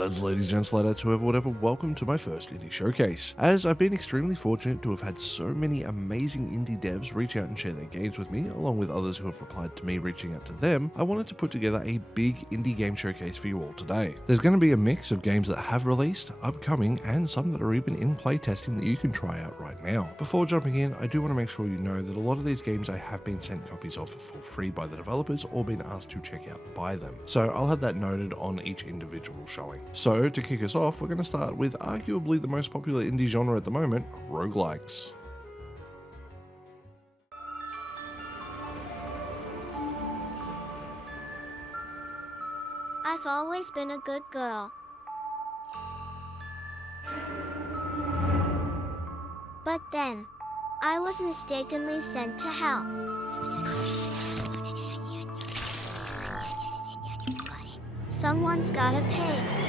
lads, ladies, gents, ladetts, whoever, whatever, welcome to my first indie showcase. As I've been extremely fortunate to have had so many amazing indie devs reach out and share their games with me, along with others who have replied to me reaching out to them, I wanted to put together a big indie game showcase for you all today. There's going to be a mix of games that have released, upcoming, and some that are even in playtesting that you can try out right now. Before jumping in, I do want to make sure you know that a lot of these games I have been sent copies of for free by the developers or been asked to check out by them. So I'll have that noted on each individual showing. So to kick us off, we're going to start with arguably the most popular indie genre at the moment, roguelikes. I've always been a good girl. But then, I was mistakenly sent to hell. Someone's gotta pay.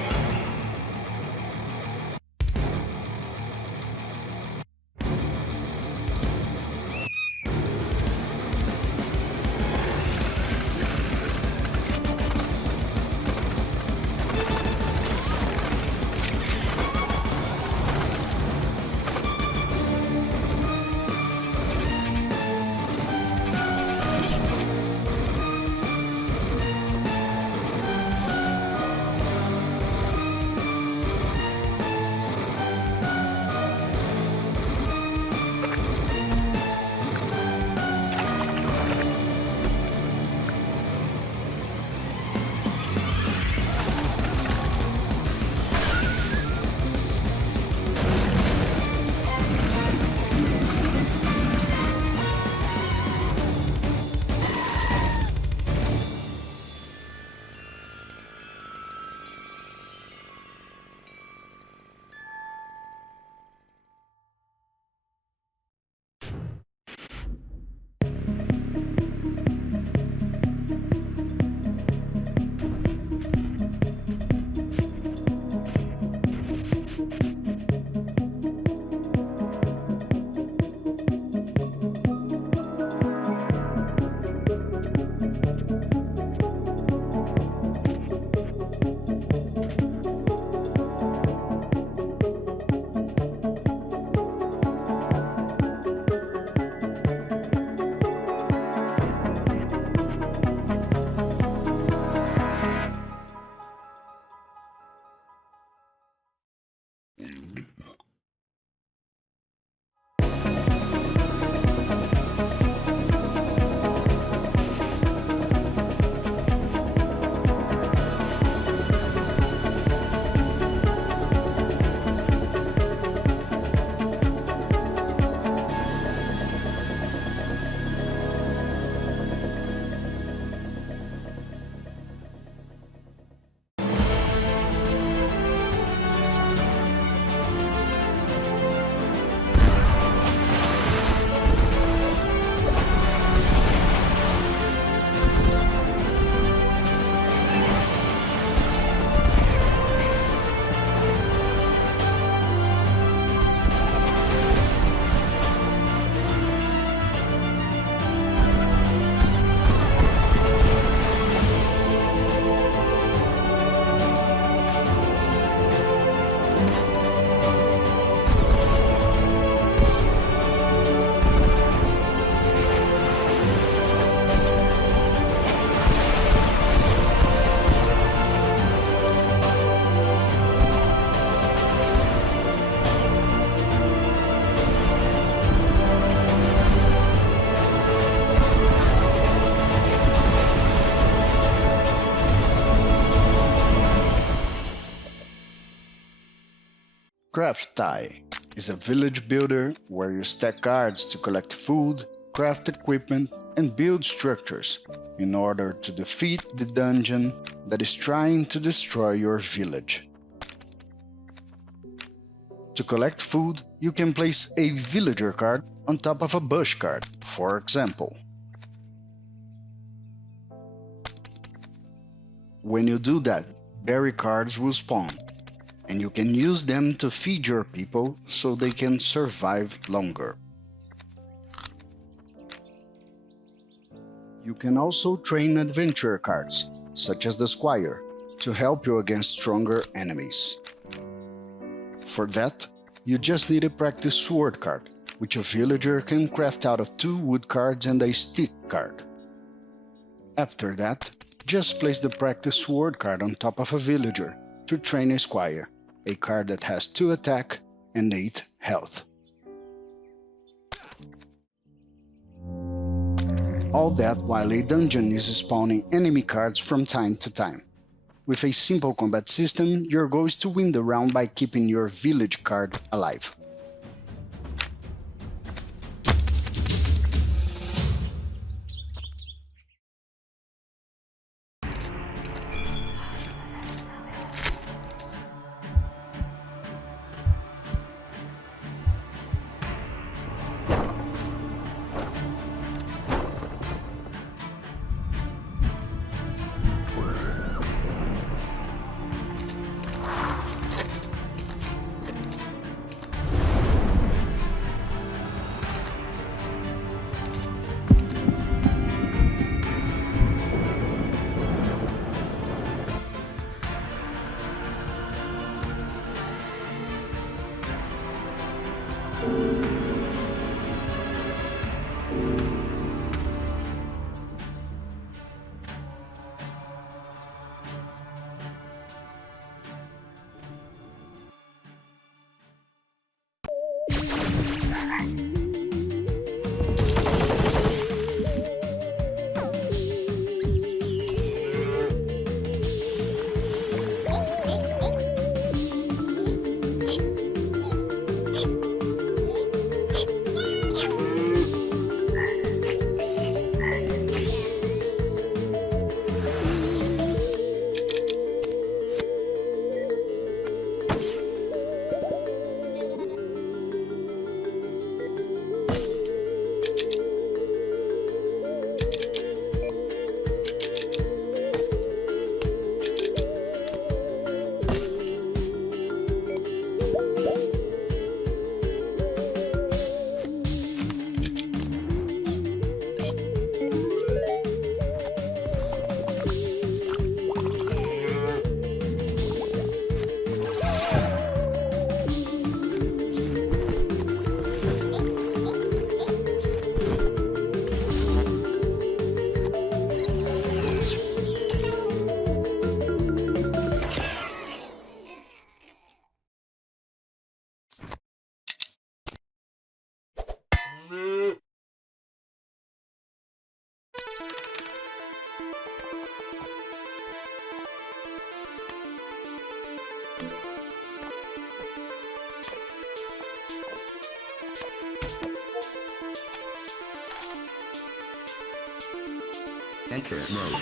Craftai is a village builder where you stack cards to collect food, craft equipment, and build structures in order to defeat the dungeon that is trying to destroy your village. To collect food, you can place a villager card on top of a bush card, for example. When you do that, berry cards will spawn, and you can use them to feed your people so they can survive longer. You can also train adventure cards, such as the Squire, to help you against stronger enemies. For that, you just need a practice sword card, which a villager can craft out of 2 wood cards and a stick card. After that, just place the practice sword card on top of a villager to train a squire, a card that has 2 attack and 8 health. All that while a dungeon is spawning enemy cards from time to time. With a simple combat system, your goal is to win the round by keeping your village card alive. Enter mode.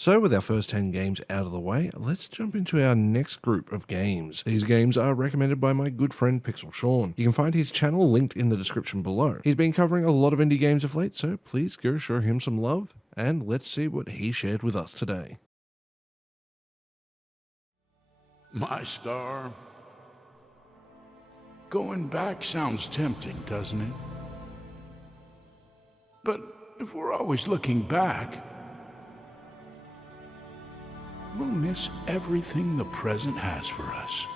So with our first 10 games out of the way, let's jump into our next group of games. These games are recommended by my good friend Pixelshaun. You can find his channel linked in the description below. He's been covering a lot of indie games of late, so please go show him some love, and let's see what he shared with us today. My star. Going back sounds tempting, doesn't it? But if we're always looking back, we'll miss everything the present has for us.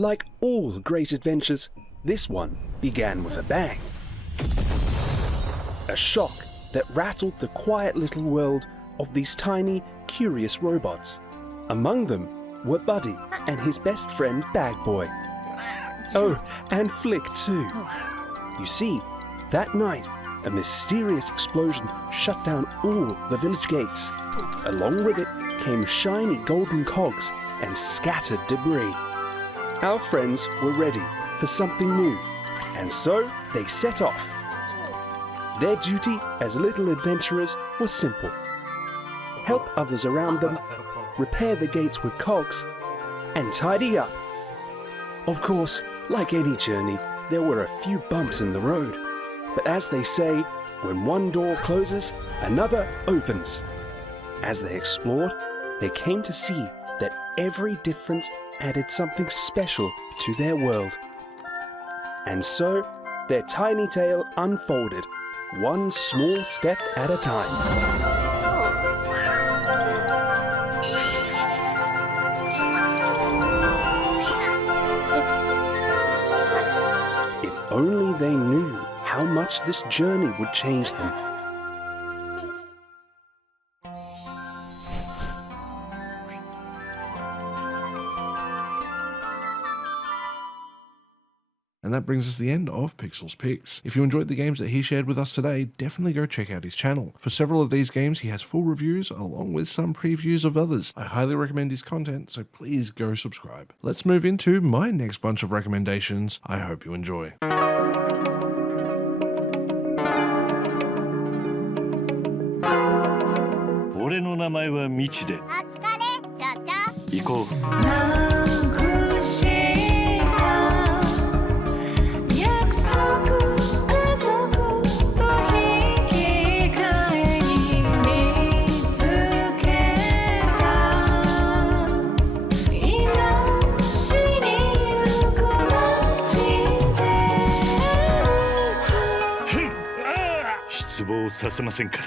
Like all great adventures, this one began with a bang. A shock that rattled the quiet little world of these tiny, curious robots. Among them were Buddy and his best friend Bag Boy. Oh, and Flick too. You see, that night, a mysterious explosion shut down all the village gates. Along with it came shiny golden cogs and scattered debris. Our friends were ready for something new, and so they set off. Their duty as little adventurers was simple. Help others around them, repair the gates with cogs, and tidy up. Of course, like any journey, there were a few bumps in the road. But as they say, when one door closes, another opens. As they explored, they came to see that every difference added something special to their world. And so, their tiny tale unfolded, one small step at a time. If only they knew how much this journey would change them. And that brings us to the end of Pixel's Picks. If you enjoyed the games that he shared with us today, definitely go check out his channel. For several of these games, he has full reviews along with some previews of others. I highly recommend his content, so please go subscribe. Let's move into my next bunch of recommendations. I hope you enjoy. 俺の名前はミチでお疲れ社長行こう。なくした約束家族と引き換えに見つけた今死にゆく街で失望させませんから。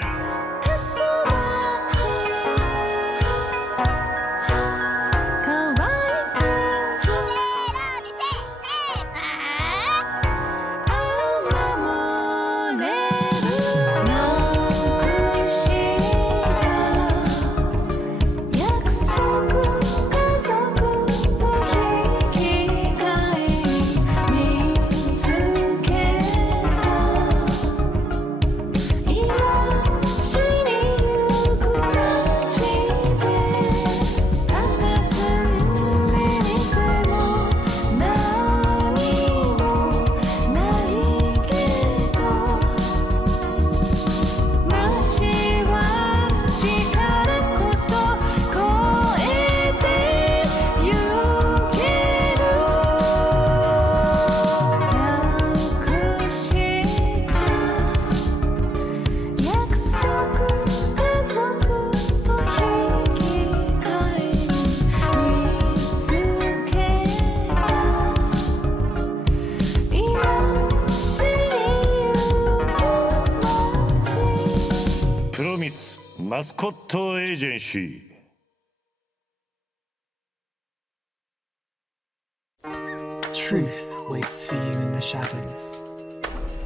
マスコットエージェンシー。 Truth waits for you in the shadows.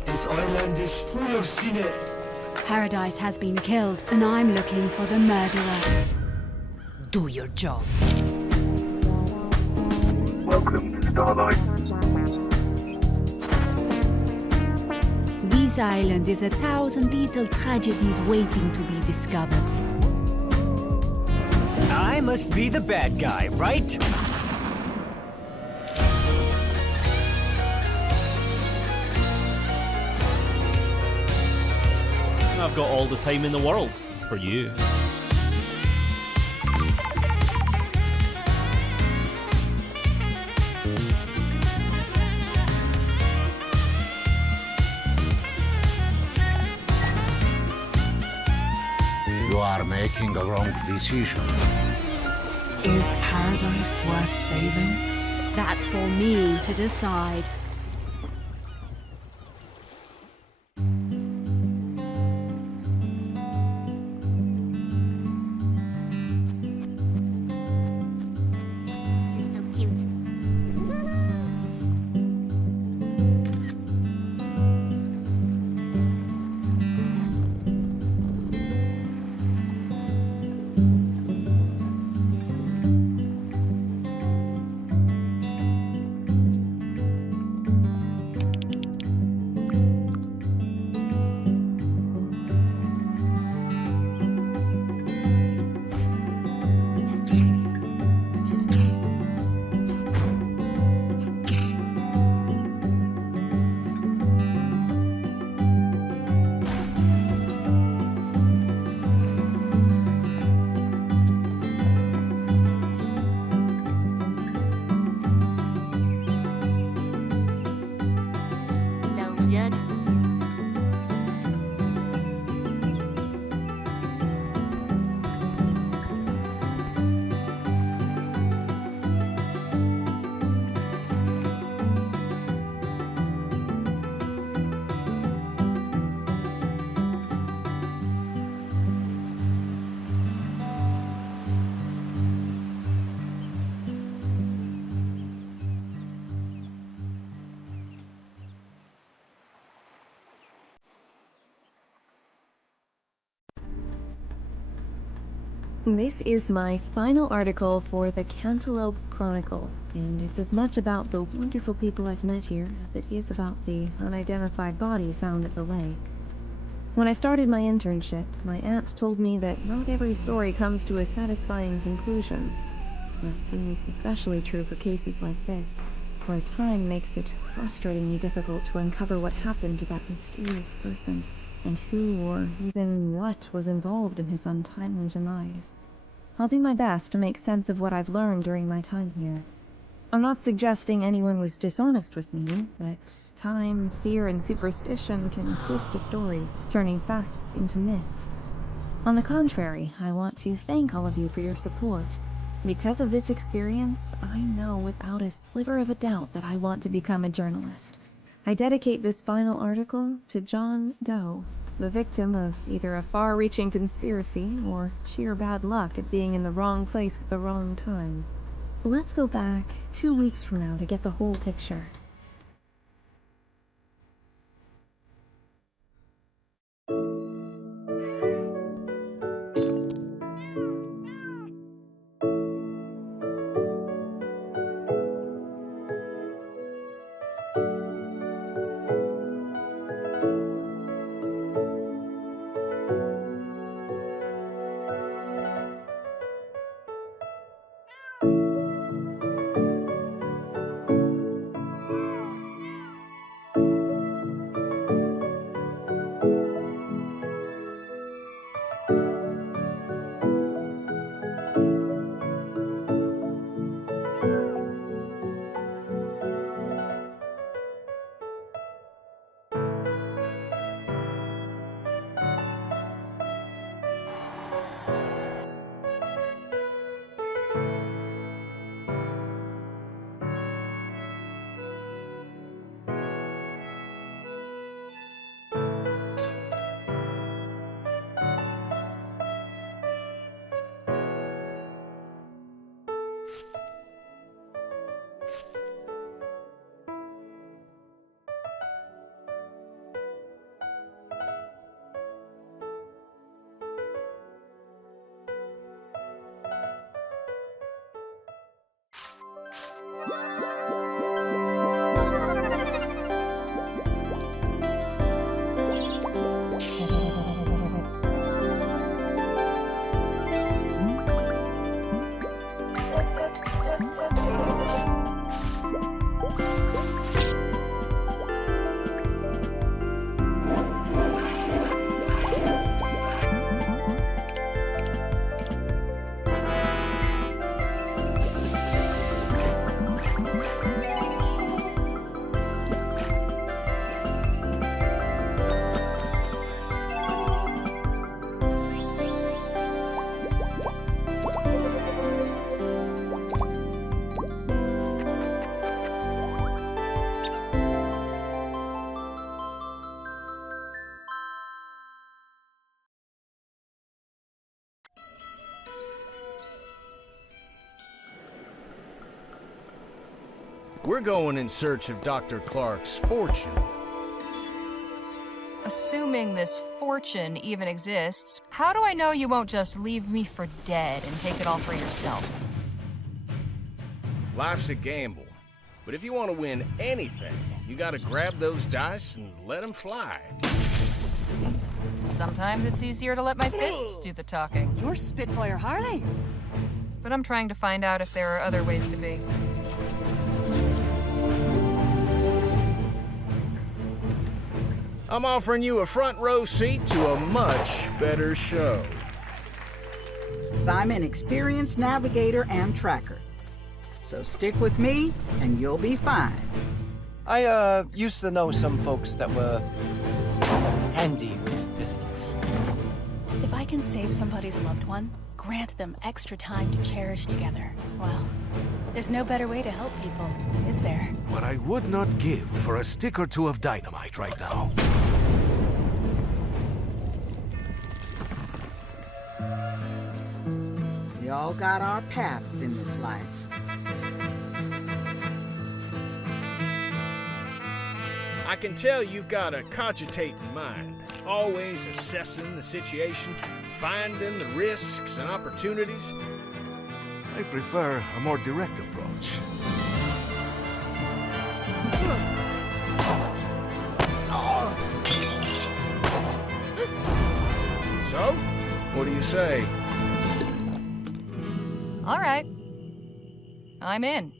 This island is full of sinners. Paradise has been killed, and I'm looking for the murderer. Do your job. Welcome to Starlight. This island is 1,000 little tragedies waiting to be discovered. I must be the bad guy, right? I've got all the time in the world for you. You are making a wrong decision. Is paradise worth saving? That's for me to decide. This is my final article for the Cantaloupe Chronicle, and it's as much about the wonderful people I've met here as it is about the unidentified body found at the lake. When I started my internship, my aunt told me that not every story comes to a satisfying conclusion. That seems especially true for cases like this, where time makes it frustratingly difficult to uncover what happened to that mysterious person, and who or even what was involved in his untimely demise. I'll do my best to make sense of what I've learned during my time here. I'm not suggesting anyone was dishonest with me, but time, fear, and superstition can twist a story, turning facts into myths. On the contrary, I want to thank all of you for your support. Because of this experience, I know without a sliver of a doubt that I want to become a journalist. I dedicate this final article to John Doe, the victim of either a far-reaching conspiracy or sheer bad luck at being in the wrong place at the wrong time. Let's go back 2 weeks from now to get the whole picture. We're going in search of Dr. Clark's fortune. Assuming this fortune even exists, how do I know you won't just leave me for dead and take it all for yourself? Life's a gamble, but if you want to win anything, you gotta grab those dice and let them fly. Sometimes it's easier to let my fists do the talking. You're Spitfire Harley. But I'm trying to find out if there are other ways to be. I'm offering you a front row seat to a much better show. I'm an experienced navigator and tracker. So stick with me, and you'll be fine. I, used to know some folks that were handy with pistols. If I can save somebody's loved one, grant them extra time to cherish together, well, there's no better way to help people, is there? What I would not give for a stick or two of dynamite right now. We all got our paths in this life. I can tell you've got a cogitating mind, always assessing the situation, finding the risks and opportunities. I prefer a more direct approach. So, what do you say? All right. I'm in.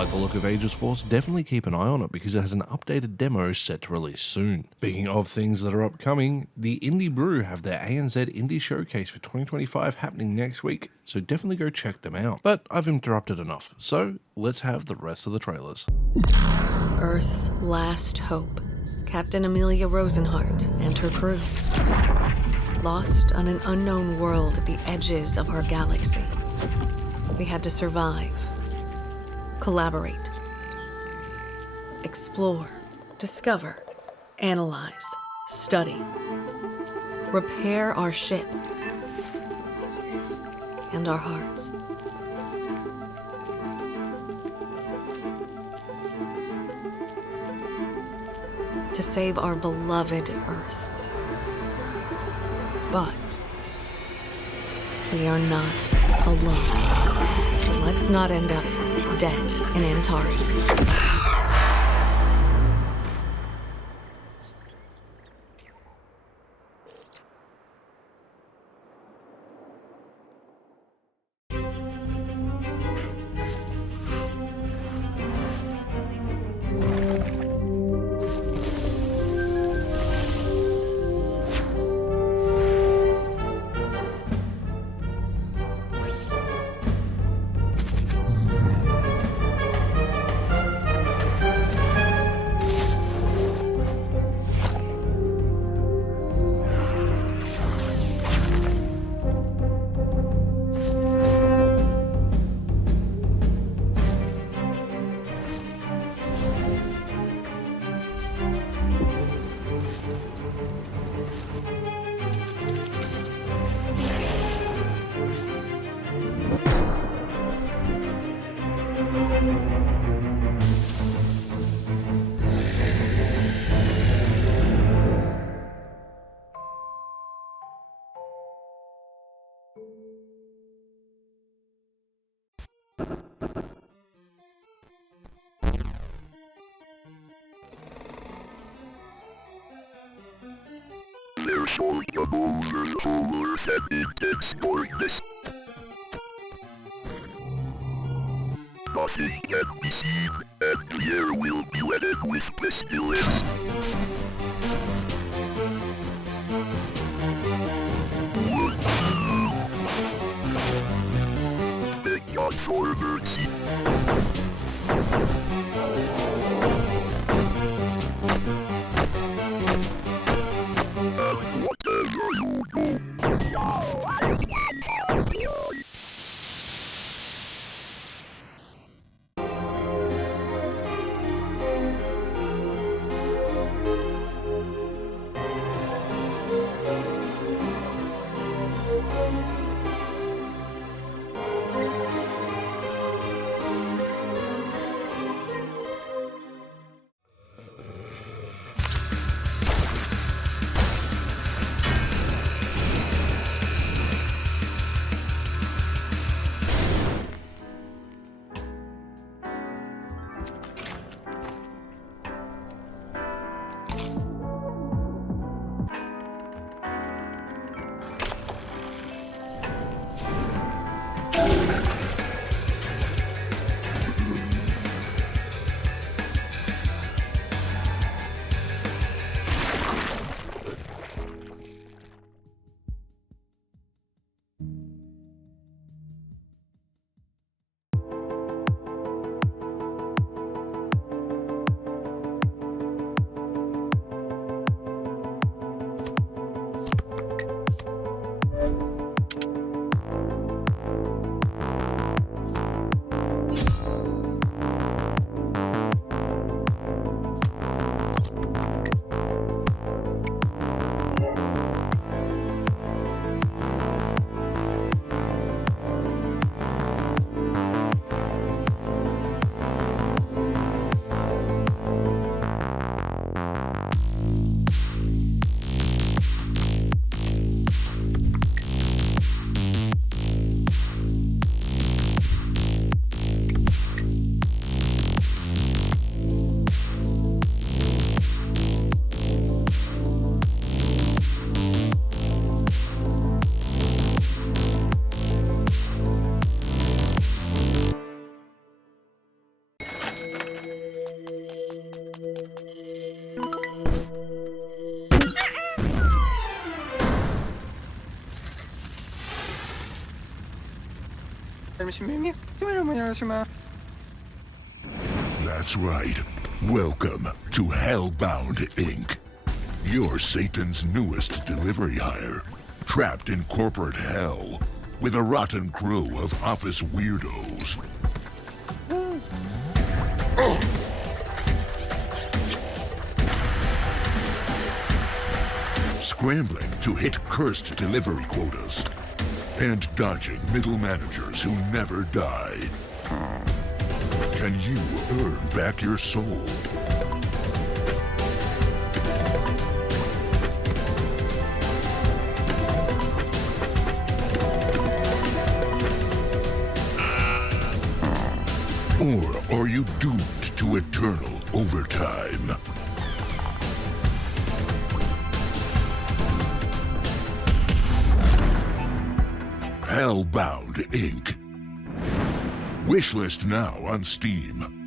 like the look of Aegis Force, definitely keep an eye on it because it has an updated demo set to release soon. Speaking of things that are upcoming, the Indiebrew have their ANZ Indie Showcase for 2025 happening next week, so definitely go check them out. But I've interrupted enough, so let's have the rest of the trailers. Earth's last hope, Captain Amelia Rosenhart and her crew. Lost on an unknown world at the edges of our galaxy. We had to survive, collaborate, explore, discover, analyze, study. repair our ship and our hearts. To save our beloved Earth. But we are not alone. Let's not end up dead in Antares. There's only a movers who and intense darkness. Nothing can be seen, and the air will be wetted with pestilence. Beg God for mercy. That's right. Welcome to Hellbound, Inc. You're Satan's newest delivery hire, trapped in corporate hell with a rotten crew of office weirdos. scrambling to hit cursed delivery quotas, and dodging middle managers who never die. Can you earn back your soul? Or are you doomed to eternal overtime? Hellbound Inc. Wishlist now on Steam.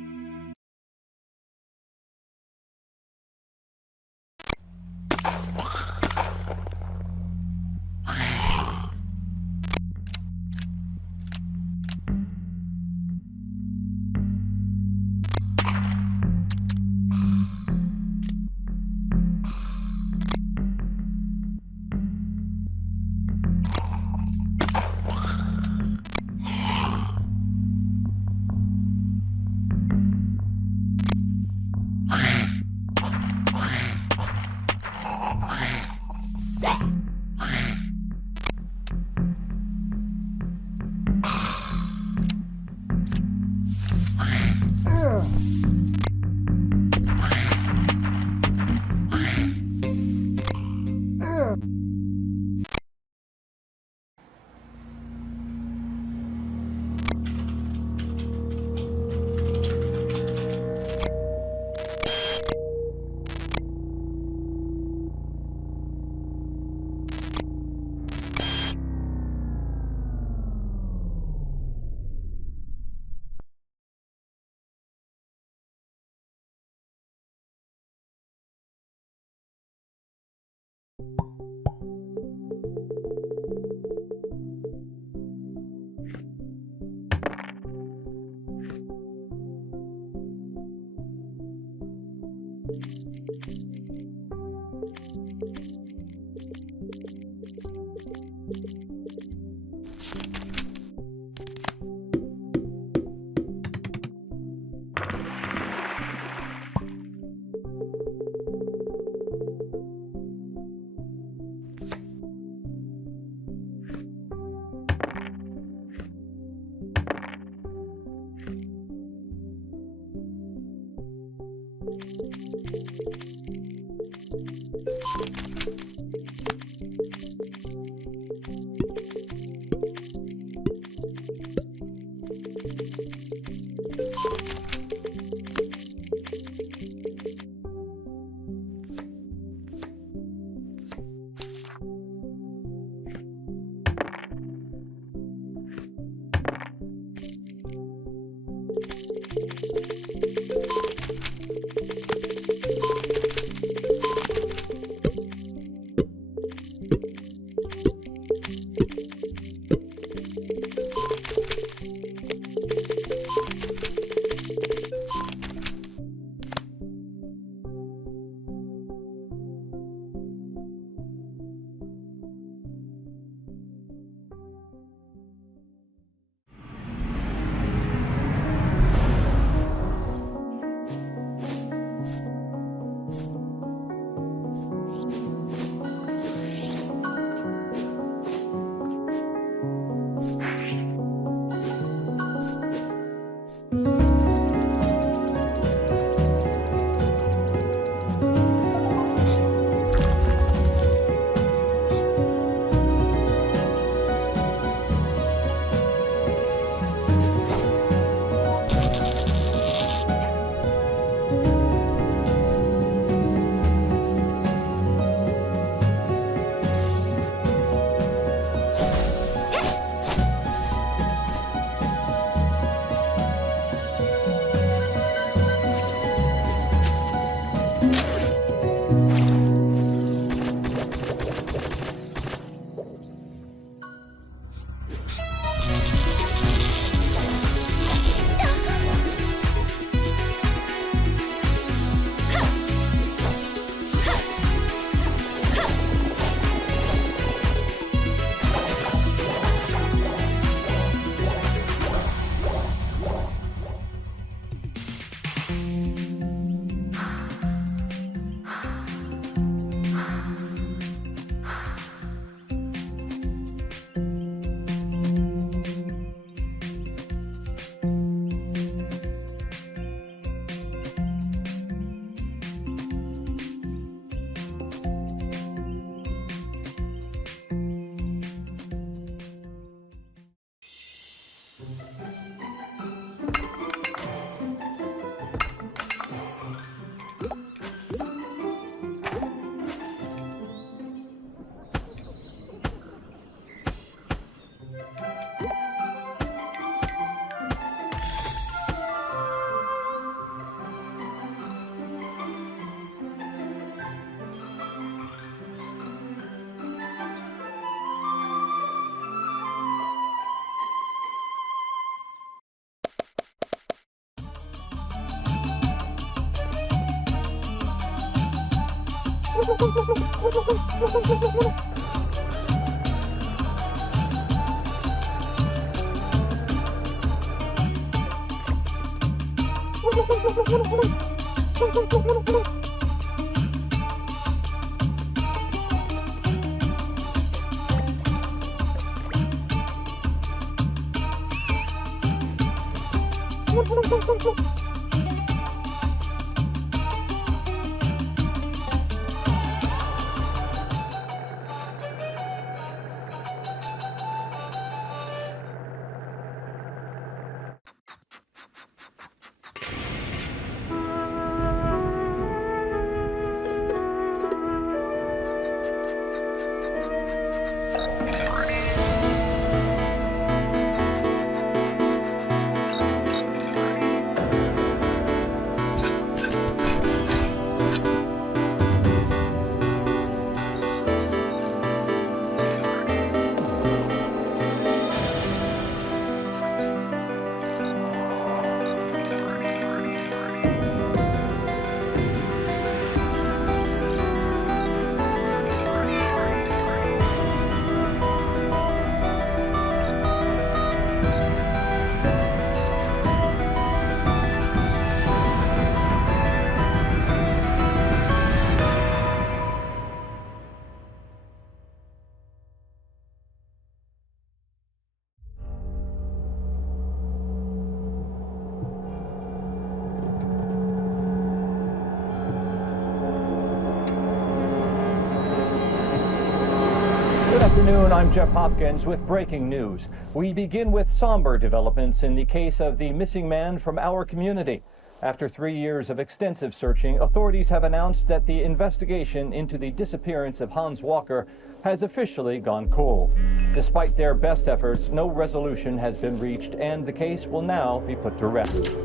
Good afternoon, I'm Jeff Hopkins with breaking news. We begin with somber developments in the case of the missing man from our community. After 3 years of extensive searching, authorities have announced that the investigation into the disappearance of Hans Walker has officially gone cold. Despite their best efforts, no resolution has been reached, and the case will now be put to rest.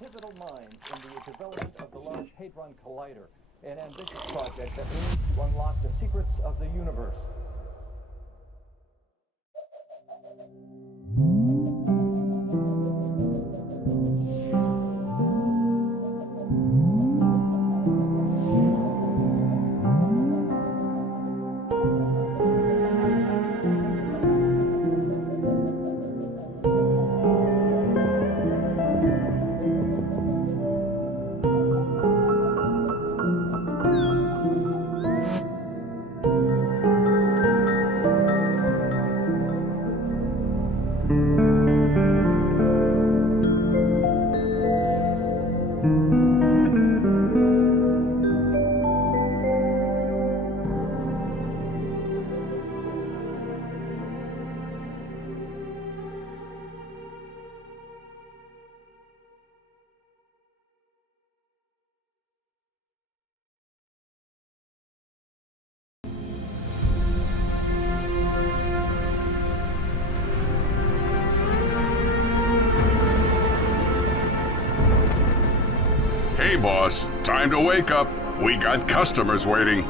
Pivotal minds in the development of the Large Hadron Collider, an ambitious project that aims to unlock the secrets of the universe. Hey boss, time to wake up. We got customers waiting.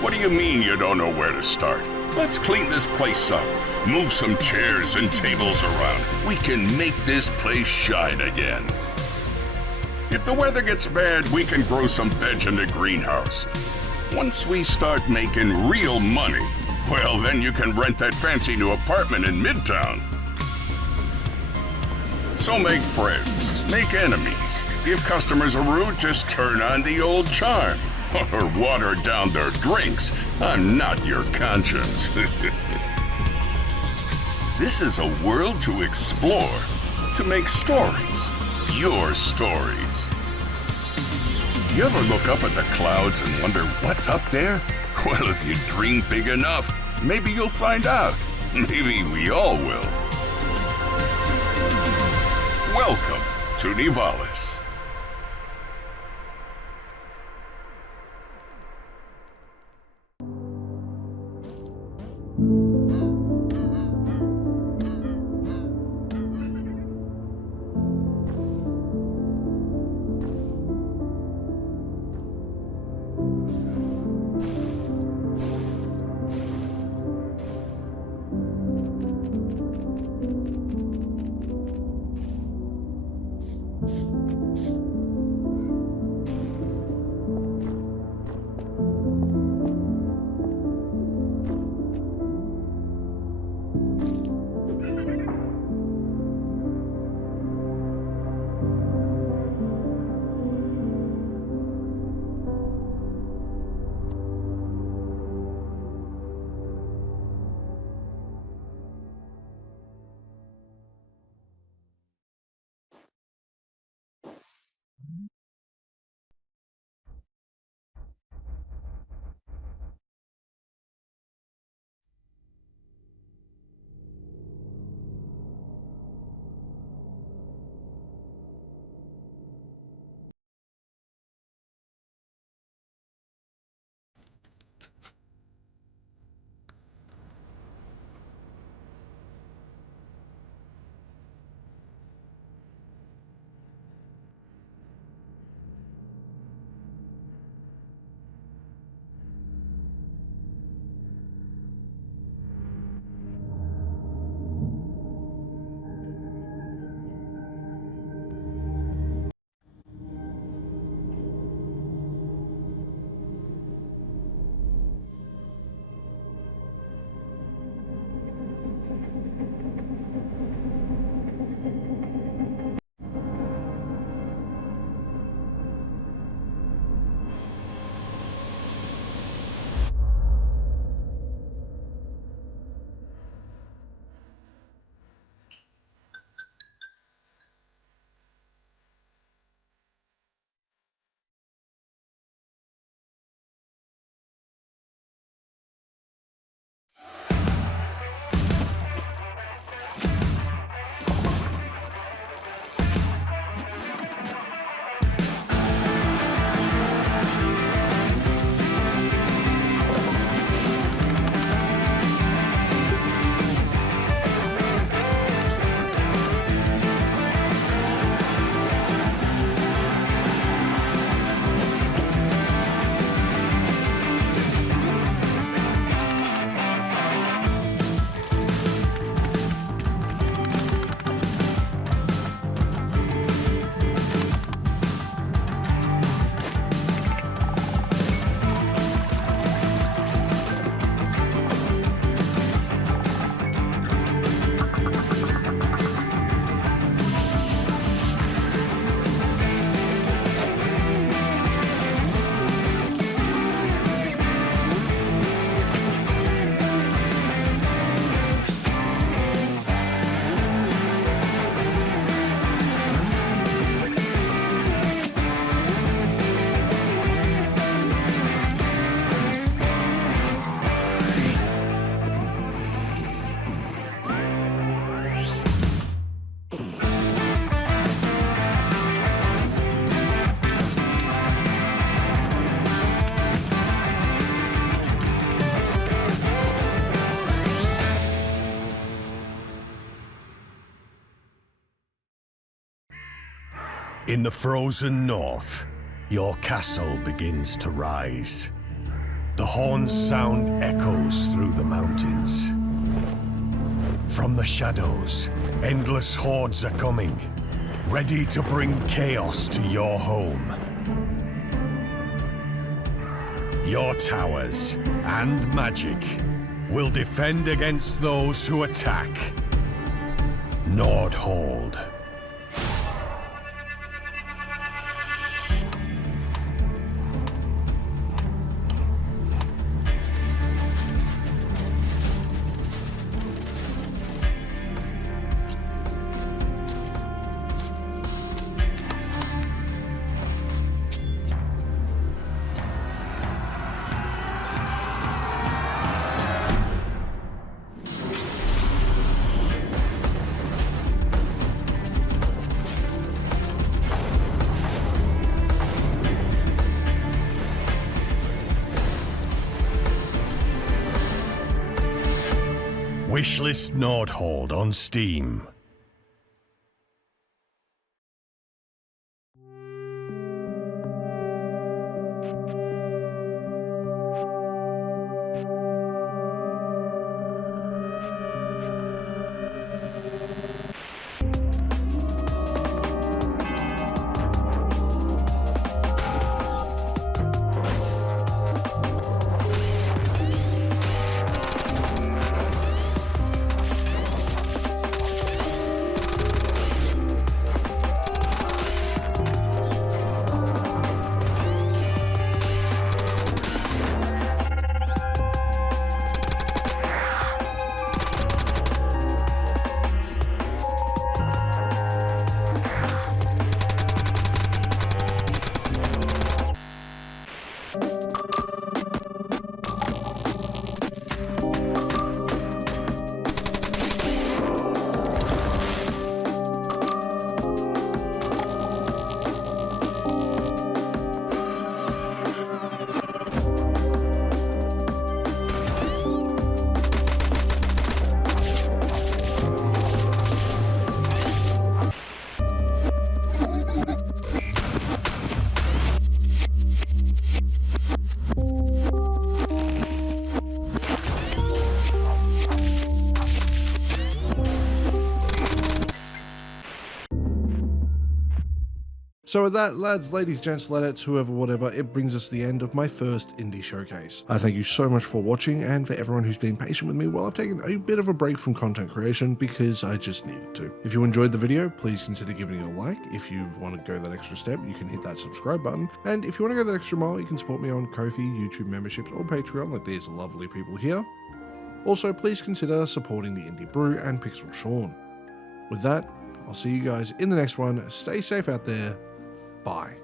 What do you mean you don't know where to start? Let's clean this place up. Move some chairs and tables around. We can make this place shine again. If the weather gets bad, we can grow some veg in the greenhouse. Once we start making real money, well, then you can rent that fancy new apartment in Midtown. So make friends, make enemies. Give customers a route, just turn on the old charm. Or water down their drinks. I'm not your conscience. This is a world to explore, to make stories. Your stories. You ever look up at the clouds and wonder what's up there? Well, if you dream big enough, maybe you'll find out. Maybe we all will. Welcome to Nivalis. In the frozen north, your castle begins to rise. The horn's sound echoes through the mountains. From the shadows, endless hordes are coming, ready to bring chaos to your home. Your towers and magic will defend against those who attack. Nordhold. Wishlist Nordhold on Steam. So with that, lads, ladies, gents, ladetts, whoever, whatever, it brings us to the end of my first indie showcase. I thank you so much for watching and for everyone who's been patient with me while I've taken a bit of a break from content creation because I just needed to. If you enjoyed the video, please consider giving it a like. If you want to go that extra step, you can hit that subscribe button. And if you want to go that extra mile, you can support me on Ko-fi, YouTube memberships, or Patreon like these lovely people here. Also, please consider supporting the Indiebrew and Pixelshaun. With that, I'll see you guys in the next one. Stay safe out there. Bye.